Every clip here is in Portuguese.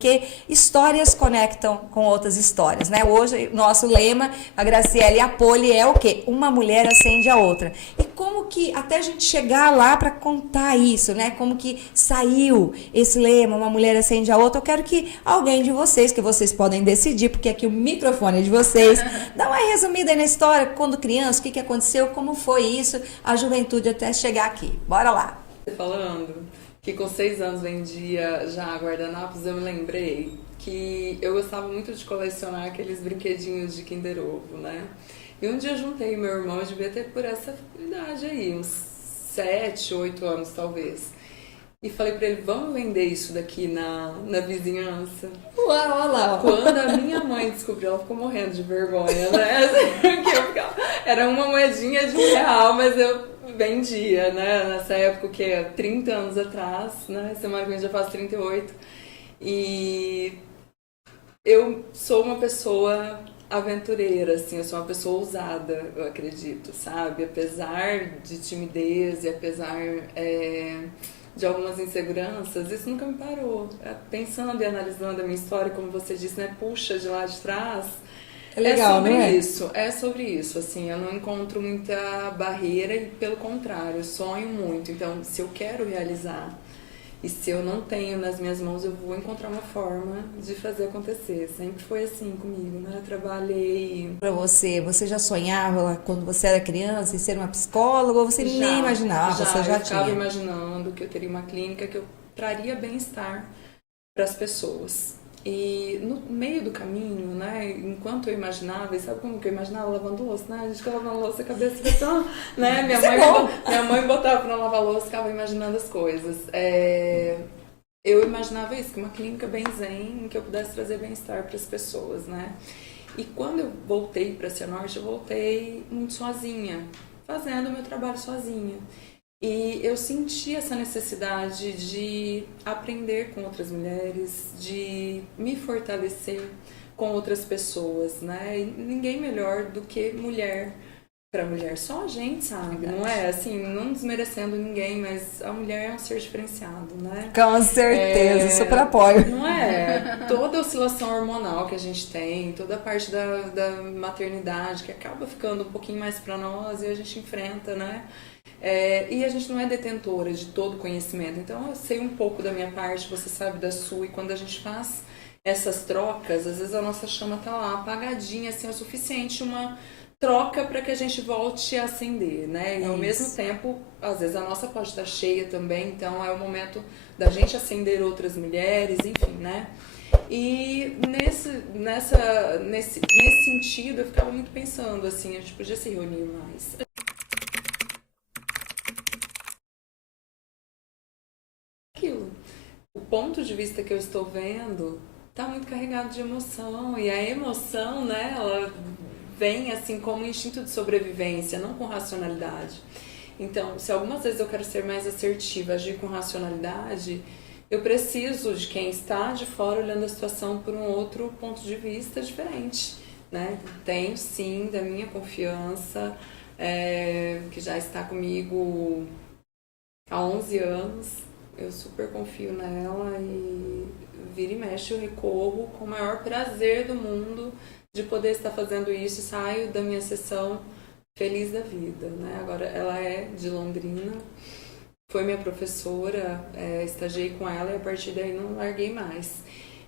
porque histórias conectam com outras histórias, né? Hoje, nosso lema, a Graciela e a Poli, é o quê? Uma mulher acende a outra. E como que, até a gente chegar lá para contar isso, né? Como que saiu esse lema, uma mulher acende a outra, eu quero que alguém de vocês, que vocês podem decidir, porque aqui o microfone é de vocês, dá uma resumida aí na história, quando criança, o que aconteceu, como foi isso, a juventude até chegar aqui. Bora lá! Falando que com 6 anos vendia já guardanapos, eu me lembrei que eu gostava muito de colecionar aqueles brinquedinhos de Kinder Ovo, né? E um dia eu juntei meu irmão, eu devia ter por essa idade aí, uns 7, 8 anos talvez. E falei pra ele, vamos vender isso daqui na vizinhança. Uau, olha lá! Quando a minha mãe descobriu, ela ficou morrendo de vergonha, né? Porque era uma moedinha de R$1, mas eu vendia, né? Nessa época, que é 30 anos atrás, né? Semana que vem já faço 38. E eu sou uma pessoa aventureira, assim, eu sou uma pessoa ousada, eu acredito, sabe? Apesar de timidez e apesar de algumas inseguranças, isso nunca me parou. Pensando e analisando a minha história, como você disse, né? Puxa de lá de trás. É legal, sobre não é? isso, é sobre isso, assim, eu não encontro muita barreira e pelo contrário, eu sonho muito, então se eu quero realizar e se eu não tenho nas minhas mãos, eu vou encontrar uma forma de fazer acontecer, sempre foi assim comigo, né, eu trabalhei... Para você já sonhava lá quando você era criança em ser uma psicóloga ou você nem imaginava, você já eu ficava tinha? imaginando que eu teria uma clínica que eu traria bem-estar para as pessoas. E no meio do caminho, né, enquanto eu imaginava, e sabe como que eu imaginava lavando louça, né? A gente fica lavando louça, a cabeça fica tão, né? Minha mãe botava pra lavar louça, ficava imaginando as coisas. Eu imaginava isso, que uma clínica bem zen, em que eu pudesse trazer bem-estar para as pessoas, né? E quando eu voltei para Cianorte, eu voltei muito sozinha, fazendo o meu trabalho sozinha. E eu senti essa necessidade de aprender com outras mulheres, de me fortalecer com outras pessoas, né? E ninguém melhor do que mulher para mulher, só a gente sabe, não é? Assim, não desmerecendo ninguém, mas a mulher é um ser diferenciado, né? Com certeza, super apoio. Não é? Toda a oscilação hormonal que a gente tem, toda a parte da maternidade que acaba ficando um pouquinho mais para nós e a gente enfrenta, né? E a gente não é detentora de todo o conhecimento, então eu sei um pouco da minha parte, você sabe da sua, e quando a gente faz essas trocas, às vezes a nossa chama tá lá apagadinha, assim, é o suficiente uma troca para que a gente volte a acender, né? E ao mesmo tempo, às vezes a nossa pode estar cheia também, então é o momento da gente acender outras mulheres, enfim, né? E nesse sentido eu ficava muito pensando, assim, a gente podia se reunir mais. Aquilo. O ponto de vista que eu estou vendo está muito carregado de emoção, e a emoção, né, ela vem assim como um instinto de sobrevivência, não com racionalidade. Então, se algumas vezes eu quero ser mais assertiva, agir com racionalidade, eu preciso de quem está de fora olhando a situação por um outro ponto de vista diferente, né? Tenho sim da minha confiança, que já está comigo há 11 anos, eu super confio nela e vira e mexe eu recorro com o maior prazer do mundo de poder estar fazendo isso e saio da minha sessão feliz da vida, né? Agora ela é de Londrina, foi minha professora, estagiei com ela e a partir daí não larguei mais.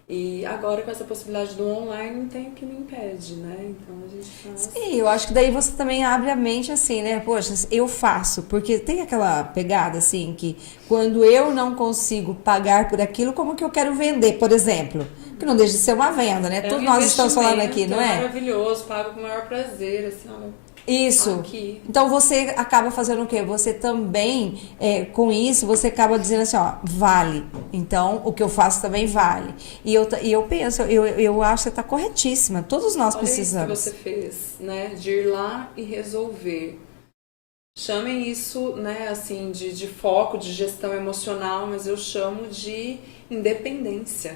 E agora com essa possibilidade do online não tem o que me impede, né? Então a gente faz... Sim, eu acho que daí você também abre a mente assim, né? Poxa, eu faço, porque tem aquela pegada assim que quando eu não consigo pagar por aquilo, como que eu quero vender, por exemplo? Que não deixa de ser uma venda, né? Tudo nós estamos falando aqui, não é? Maravilhoso, pago com o maior prazer, assim, olha. Isso. Aqui. Então você acaba fazendo o quê? Você também, com isso, você acaba dizendo assim, ó, vale. Então, o que eu faço também vale. E eu penso, eu acho que está corretíssima. Todos nós precisamos. Isso que você fez, né? De ir lá e resolver. Chamem isso, né, assim, de foco, de gestão emocional, mas eu chamo de independência.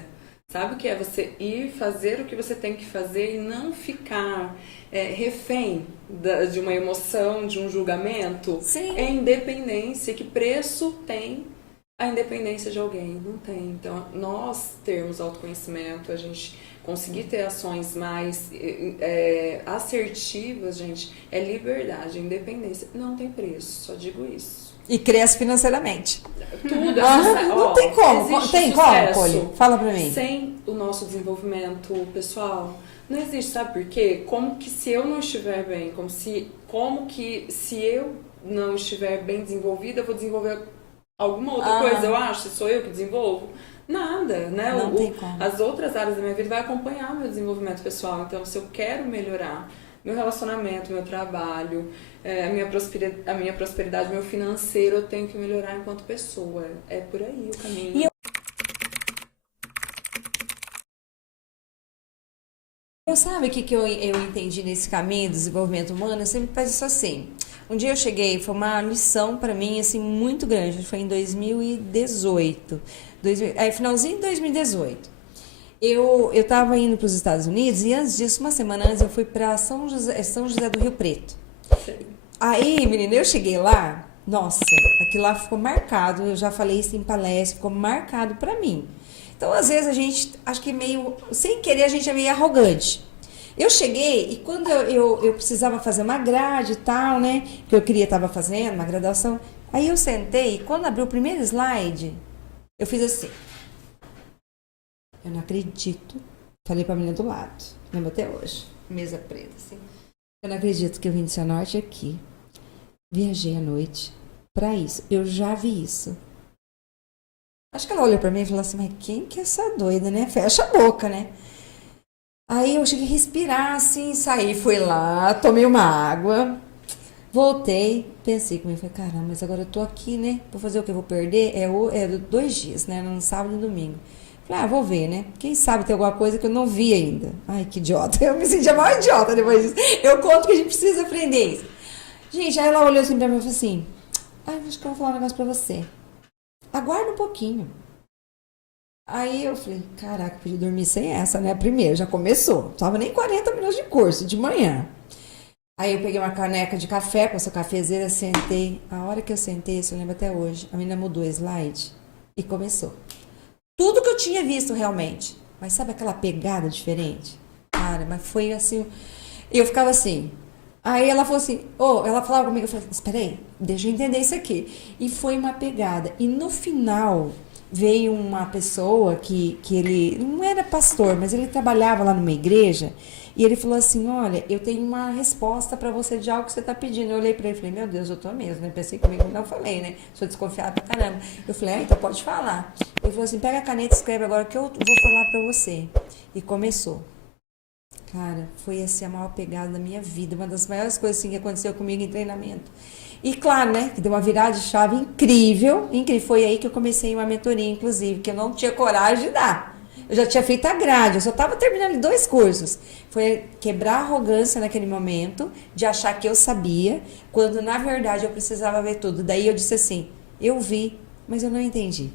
Sabe o que é você ir fazer o que você tem que fazer e não ficar refém de uma emoção, de um julgamento? Sim. É independência. Que preço tem a independência de alguém, não tem. Então, nós termos autoconhecimento, a gente conseguir ter ações mais assertivas, gente, é liberdade, independência. Não tem preço, só digo isso. E cresce financeiramente. Tudo é Não tem como. Tem como, Poli? Fala pra mim. Sem o nosso desenvolvimento pessoal, não existe, sabe por quê? Como que se eu não estiver bem, como que se eu não estiver bem desenvolvida, eu vou desenvolver alguma outra coisa, eu acho, se sou eu que desenvolvo? Nada, né? Não tem como. As outras áreas da minha vida vai acompanhar o meu desenvolvimento pessoal. Então, se eu quero melhorar meu relacionamento, meu trabalho, a minha prosperidade, meu financeiro, eu tenho que melhorar enquanto pessoa. É por aí o caminho. Sabe o que eu entendi nesse caminho do desenvolvimento humano? Eu sempre penso assim. Um dia eu cheguei, foi uma lição para mim assim muito grande. Foi em 2018, finalzinho de 2018. Eu estava indo para os Estados Unidos e antes disso, uma semana antes, eu fui para São José do Rio Preto. Aí, menina, eu cheguei lá, nossa, aquilo lá ficou marcado. Eu já falei isso em palestra, ficou marcado para mim. Então, às vezes, a gente, acho que meio, sem querer, a gente é meio arrogante. Eu cheguei e quando eu precisava fazer uma grade e tal, né, que eu estava fazendo, uma graduação, aí eu sentei e quando abriu o primeiro slide, eu fiz assim. Eu não acredito. Falei pra menina do lado, lembro até hoje, mesa preta, assim. Eu não acredito que eu vim de Cianorte aqui. Viajei à noite pra isso. Eu já vi isso. Acho que ela olhou pra mim e falou assim, mas quem que é essa doida, né? Fecha a boca, né? Aí eu cheguei a respirar, assim, saí, fui lá, tomei uma água, voltei, pensei comigo, falei, caramba, mas agora eu tô aqui, né? Vou fazer o que? Eu vou perder? É 2 dias, né? No sábado e no domingo. Falei, vou ver, né? Quem sabe tem alguma coisa que eu não vi ainda. Ai, que idiota. Eu me senti a maior idiota depois disso. Eu conto que a gente precisa aprender isso. Gente, aí ela olhou assim pra mim e falou assim, acho que eu vou falar um negócio pra você. Aguarda um pouquinho. Aí eu falei, caraca, podia dormir sem essa, né? Primeiro, já começou. Não tava nem 40 minutos de curso, de manhã. Aí eu peguei uma caneca de café, com essa cafezeira, sentei. A hora que eu sentei, isso eu lembro até hoje, a menina mudou o slide e começou. Tudo que eu tinha visto realmente. Mas sabe aquela pegada diferente? Cara, mas foi assim... Eu ficava assim... Aí ela falou assim... ela falava comigo, eu falei, espera aí, deixa eu entender isso aqui. E foi uma pegada. E no final... Veio uma pessoa que ele não era pastor, mas ele trabalhava lá numa igreja e ele falou assim, olha, eu tenho uma resposta para você de algo que você está pedindo. Eu olhei para ele e falei, meu Deus, eu tô mesmo, né? Pensei comigo, não falei, né? Sou desconfiada pra caramba. Eu falei, então pode falar. Ele falou assim, pega a caneta e escreve agora que eu vou falar para você. E começou. Cara, foi assim a maior pegada da minha vida, uma das maiores coisas assim, que aconteceu comigo em treinamento. E claro, né, que deu uma virada de chave incrível, foi aí que eu comecei uma mentoria, inclusive, que eu não tinha coragem de dar. Eu já tinha feito a grade, eu só estava terminando 2 cursos. Foi quebrar a arrogância naquele momento, de achar que eu sabia, quando na verdade eu precisava ver tudo. Daí eu disse assim, eu vi, mas eu não entendi.